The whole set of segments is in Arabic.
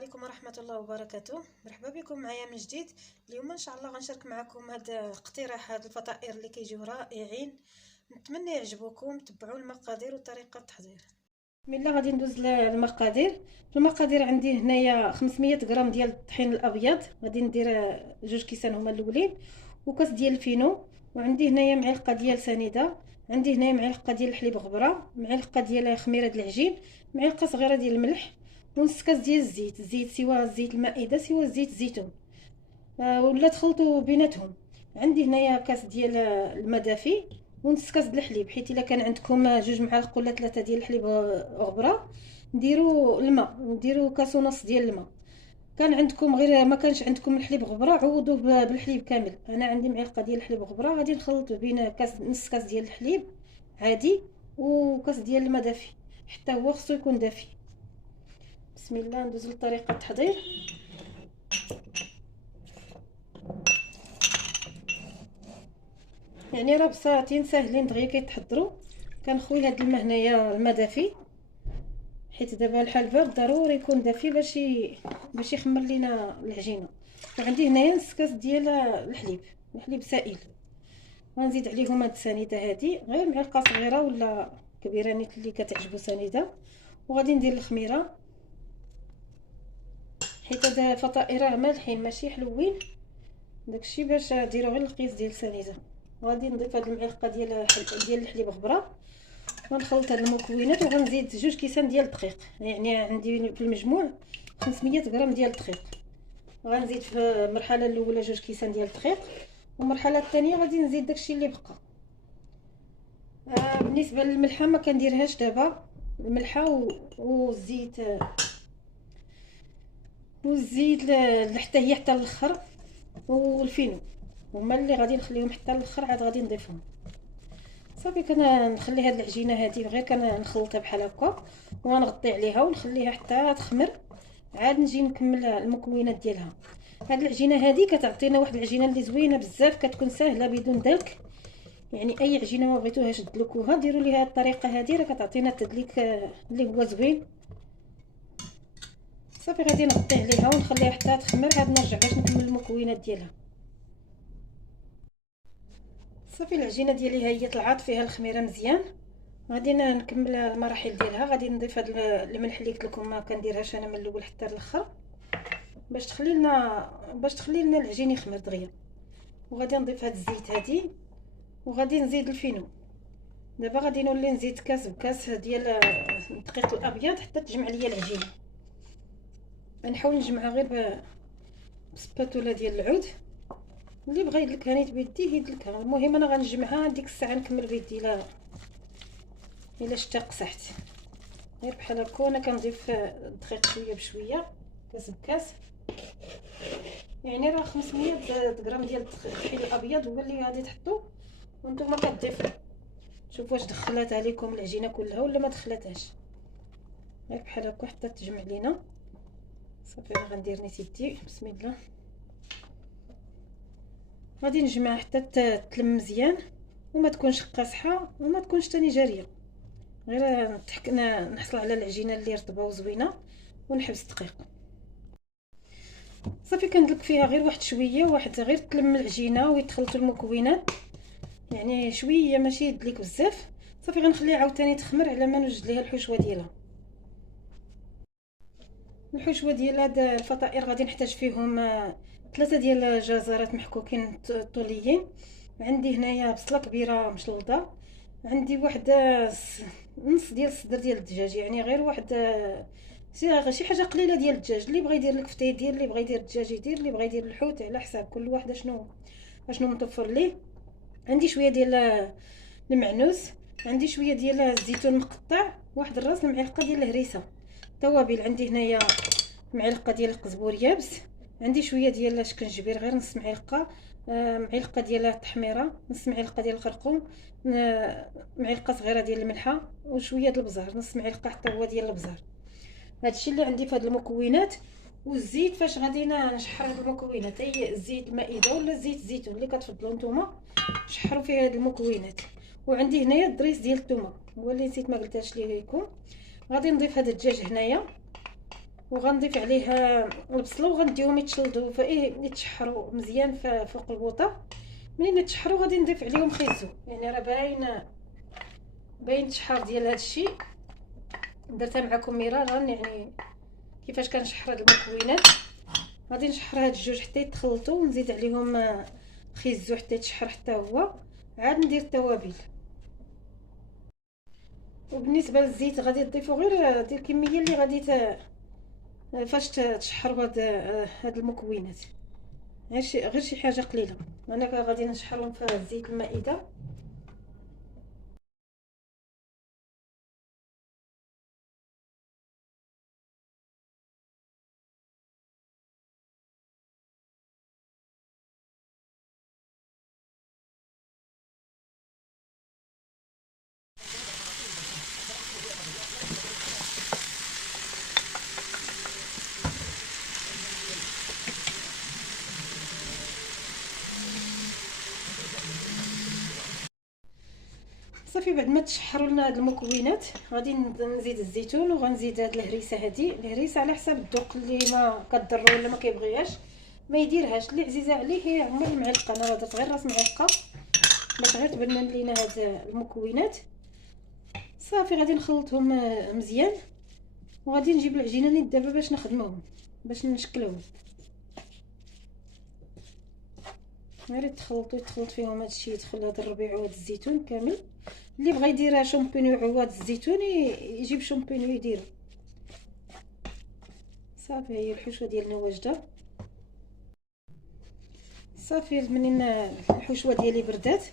عليكم ورحمة الله وبركاته. مرحبا بكم معايا من جديد. اليوم ان شاء الله غنشارك معكم هاد اقتراح هاد الفطائر اللي كيجيو رائعين. نتمنى يعجبوكم. تبعوا المقادير وطريقة التحضير. بسم الله غادي ندوز المقادير عندي هنايا 500 غرام ديال الطحين الابيض، غادي ندير 2 كيسان هما الاولين، وكاس ديال الفينو، وعندي هنايا معلقه ديال سنيده، عندي هنايا معلقه ديال الحليب غبره، معلقه ديال خميره د العجين، معلقه صغيره ديال الملح، ونص كاس ديال الزيت سواء زيت المائده سواء زيت الزيتون، ولا تخلطوا بيناتهم. عندي هنايا كاس ديال الماء دافي، ونص كاس د الحليب، حيت الا كان عندكم 2 معالق ولا 3 ديال الحليب غبره نديروا الماء، نديروا كاس ونص ديال الماء. كان عندكم غير ما كانش عندكم الحليب غبره عوضوه بالحليب كامل. انا عندي معلقه ديال الحليب غبره، غادي نخلط بين نص كاس ديال الحليب عادي وكاس ديال الماء دافي، حتى هو خصو يكون دافي. بسم الله ندوز لطريقه التحضير. يعني راه بساطين ساهلين دغيا كيتحضروا. كنخوي هاد الماء هنايا الماء دافي، حيت دابا الحال بارد ضروري يكون دافي باش يخمر لينا العجينه. وعندي هنايا نص كاس ديال الحليب سائل، غنزيد عليهم هاد السنيده هادي، غير معلقه صغيره ولا كبيره نيت اللي كتعجبو سنيده. وغادي ندير الخميره، حيت هاد فطائر مالحين ماشي حلوين، داكشي باش ديروا غير القياس ديال السنيده. غادي نضيف هاد المعلقه ديال الحليب غبره، ونخلط هاد المكونات، وغنزيد 2 كيسان ديال الدقيق. يعني عندي في المجموع 500 غرام ديال الدقيق. غنزيد في المرحله الاولى 2 كيسان ديال الدقيق، والمرحله الثانيه غادي نزيد داكشي اللي بقى. بالنسبه للملحه ما كنديرهاش دابا، الملحه والزيت حتى هي حتى الاخر، والفينو هما اللي غادي نخليهم حتى الاخر، عاد غادي نضيفهم. صافي كنخلي هاد العجينه هادي غير كنخلطها بحال هكا، ونغطي عليها ونخليها حتى تخمر، عاد نجي نكمل المكونات ديالها. هاد العجينه هادي كتعطينا واحد العجينه اللي زوينه بزاف، كتكون ساهله بدون دلك. يعني اي عجينه ما بغيتوهاش تدلكوها ديروا ليها الطريقه هادي، راه كتعطينا التدليك اللي هو زوين. صافي غادي نغطي عليها ونخليها حتى تخمر، عاد نرجع باش نكمل المكونات ديالها. صافي العجينه ديالي ها هي طلعت فيها الخميره مزيان. غادي نكمل المراحل ديالها. غادي نضيف هاد الملح اللي قلت لكم ما كنديرهاش انا من الاول حتى الاخر، باش تخلي لنا العجين يخمر دغيا. وغادي نضيف هاد الزيت هادي، وغادي نزيد الفينو. دابا غادي نولي نزيد كاس بكاس ديال الدقيق الابيض حتى تجمع ليا العجينه. غنحاول نجمعها غير بسباتولا ديال العود، اللي بغى يدلكها نيت بيديه يدلكها. المهم انا غنجمعها ديك الساعه نكمل بيدي الا شتا قصحت. غير بحال هكا انا كنضيف الدقيق شويه بشويه، كاس بكاس. يعني راه 500 غرام ديال الطحين الابيض هو اللي غادي تحطوا، وانتم كتضيفوا. شوفوا واش دخلات عليكم العجينه كلها ولا ما دخلاتهاش. غير بحال هكا حتى تجمع لينا. صافي انا غندير نيت يدي. بسم الله. غادي نجمع حتى تلم مزيان، وما تكونش قاصحه وما تكونش تاني جاريه، غير نحصل على العجينه اللي رطبه وزوينه، ونحبس دقيق. صافي كندلك فيها غير واحد شويه، غير تلم العجينه ويتخلطوا المكونات، يعني شويه ماشي يدلك بزاف. صافي غنخليها عاوتاني تخمر على ما نوجد ليها الحشوه ديالها. الحشوه ديال هاد الفطائر غادي نحتاج فيهم 3 ديال الجزرات محكوكين طوليين، عندي هنايا بصله كبيره مشلوطه، عندي واحد نص ديال الصدر ديال الدجاج، يعني غير واحد شي حاجه قليله ديال الدجاج. اللي بغى يدير الكفته يدير، اللي بغى يدير الدجاج يدير، اللي بغى يدير الحوت على حساب كل واحد شنو متوفر ليه. عندي شويه ديال المعنوس، عندي شويه ديال الزيتون مقطع، واحد الراس المعلقه ديال الهريسه. توابل عندي هنايا معلقه ديال القزبور يابس، عندي شويه ديال الشكنجبير غير نص معلقه، معلقه ديال التحميره، نص معلقه ديال الخرقوم، معلقه صغيره ديال الملحه، وشويه ديال البزار، نص معلقه حتى هو ديال البزار. هادشي اللي عندي في هاد المكونات. والزيت فاش غادي نشحر هاد المكونات، اي زيت المائده ولا زيت الزيتون اللي كتفضلوا نتوما، شحروا فيه هاد المكونات. وعندي هنايا الضريس ديال الثومه، هو اللي نسيت ما قلتهاش ليكم. غادي نضيف هذا الدجاج هنايا، وغنضيف عليها البصله وغنديهم يتشلضوا يتشحروا مزيان فوق البوطه. منين يتشحروا غادي نضيف عليهم خيزو، يعني راه باين التشحار ديال هذا الشيء. درتها معكم مرارا يعني كيفاش كنشحر هاد المكونات. غادي نشحر هاد الجوج حتى يتخلطوا ونزيد عليهم خيزو حتى يتشحر حتى هو. عاد ندير التوابل. وبالنسبه للزيت غادي تضيفوا غير ديال الكميه اللي غادي فاش تشحروا هاد المكونات. غير شي حاجه قليله. انا غادي نشحرهم في زيت المائده. صافي بعد ما تشحروا لنا هاد المكونات غادي نزيد الزيتون وغنزيد هاد الهريسه. هادي الهريسه على حساب الذوق، اللي ما كضر ولا ما كيبغيهاش ما يديرهاش. اللي عزيزه عليه هي عمر المعلقه. انا درت غير راس معلقه باش غير تبنن لينا هاد المكونات. صافي غادي نخلطهم مزيان وغادي نجيب العجينه نيت دابا باش نخدموهم باش نشكلوهم. غير يتخلط فيهم هادشي، يدخل هاد الربيع وهاد الزيتون كامل. اللي بغى يديرها شامبينيو عواد الزيتون يجيب شامبينيو يديرو. صافي هي الحشوه ديالنا واجده. صافي منين الحشوه ديالي بردات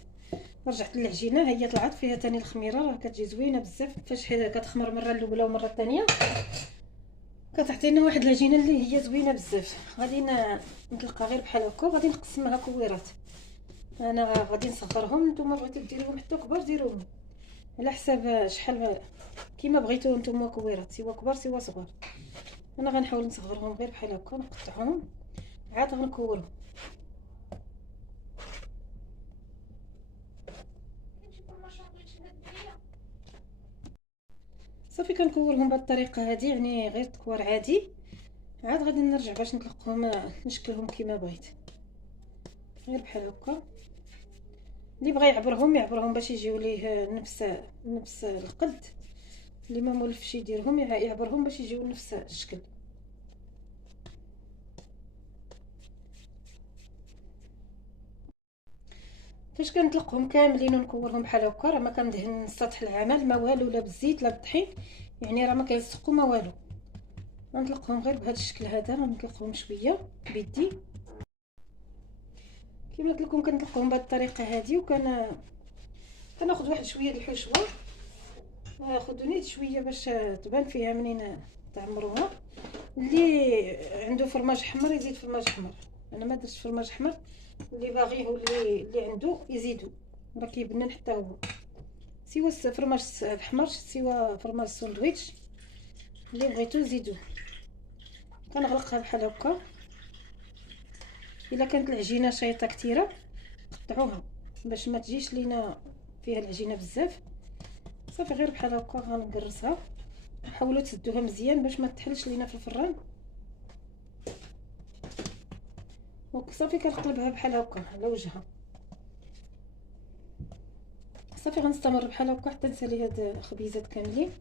رجعت للعجينه. هي طلعت فيها تاني الخميره، راه كتجي زوينه بزاف. فاش كتخمر مره الاولى ومره الثانيه كتعطينا واحد العجينه اللي هي زوينه بزاف. غادي نطلقها غير بحال هكا وغادي نقسمها كويرات. انا غادي نصغرهم، نتوما بغيتو ديروهم حتى كبار ديروهم على حساب شحال كيما بغيتو نتوما كويرات، سوا كبار سوا صغار. انا غنحاول نصغرهم غير بحال هكا، نقطعهم عاد غنكورهم. صافي كنكورهم بهذه الطريقه هذه، يعني غير تكوار عادي. عاد غادي نرجع باش نطلقهم نشكلهم كيما بغيت غير بحال هكا. اللي بغى يعبرهم باش يجيو ليه نفس القد. اللي ما مولفش يديرهم يعبرهم باش يجيو نفس الشكل. فاش كنطلقهم كاملين ونكورهم بحال هكا راه ما كندهن السطح العمل ما والو، لا بالزيت لا بالطحين، يعني راه ما كيلصقوا ما والو. غنطلقهم غير بهذا الشكل هذا. غنطلقهم شويه بيدي كما قلت لكم. كنطلقهم بهذه الطريقه هذه. كناخذ واحد شويه د الحشوه، خذوا نيت شويه باش تبان فيها منين تعمروها. اللي عنده فرماج احمر يزيد فرماج احمر. انا ما درتش فرماج احمر. اللي باغيه اللي عنده يزيدو، راه كيبنن حتى هو. سوا فرماج احمر سوا فرماج ساندويتش اللي بغيتو زيدوه. كنغلقها بحال هكا. الا كانت العجينه شايطه كثيره قطعوها باش ما تجيش لينا فيها العجينه بزاف. صافي غير بحال هكا غنقرصها. حاولوا تسدوها مزيان باش ما تحلش لينا في الفران. وصافي كنقلبها بحال هكا على وجهها. صافي غنستمر بحال هكا حتى نسالي هاد الخبيزات كاملين.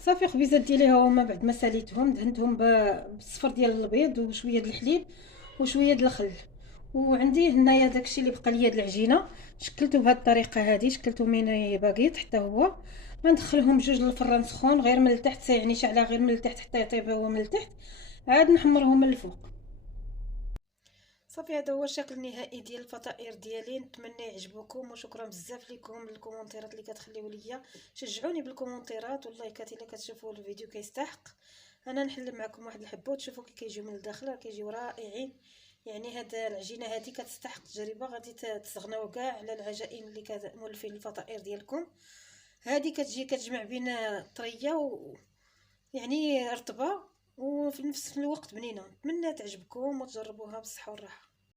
صافي خبيزات ديالي ها هما بعد ما ساليتهم دهنتهم بالصفر ديال البيض وشويه د الحليب وشويه د الخل. وعندي هنايا داكشي اللي بقى ليا د العجينه شكلته بهذه الطريقه هذه، شكلته ميني باغيت حتى هو. غندخلهم جوج للفران سخون غير من التحت، يعني شعله غير من التحت حتى يطيب هو من التحت، عاد نحمرهم من الفوق. صافي هذا هو الشكل النهائي ديال الفطائر ديالي، نتمنى يعجبوكم وشكرا بزاف لكم الكومونتيرات اللي كتخليو ليا، شجعوني بالكومونتيرات واللايكات الا كتشوفوا الفيديو كيستحق. انا نحل معكم واحد الحبه وتشوفوا كي كيجيو من الداخل كيجيو رائعين. يعني هاد العجينه هذه كتستحق تجربه، غادي تستغناو كاع على العجائن اللي كمولفين الفطائر ديالكم. هذه كتجي كتجمع بين طريه يعني رطبه وفي نفس الوقت بنينه. نتمنى تعجبكم وتجربوها بالصحه والراحه.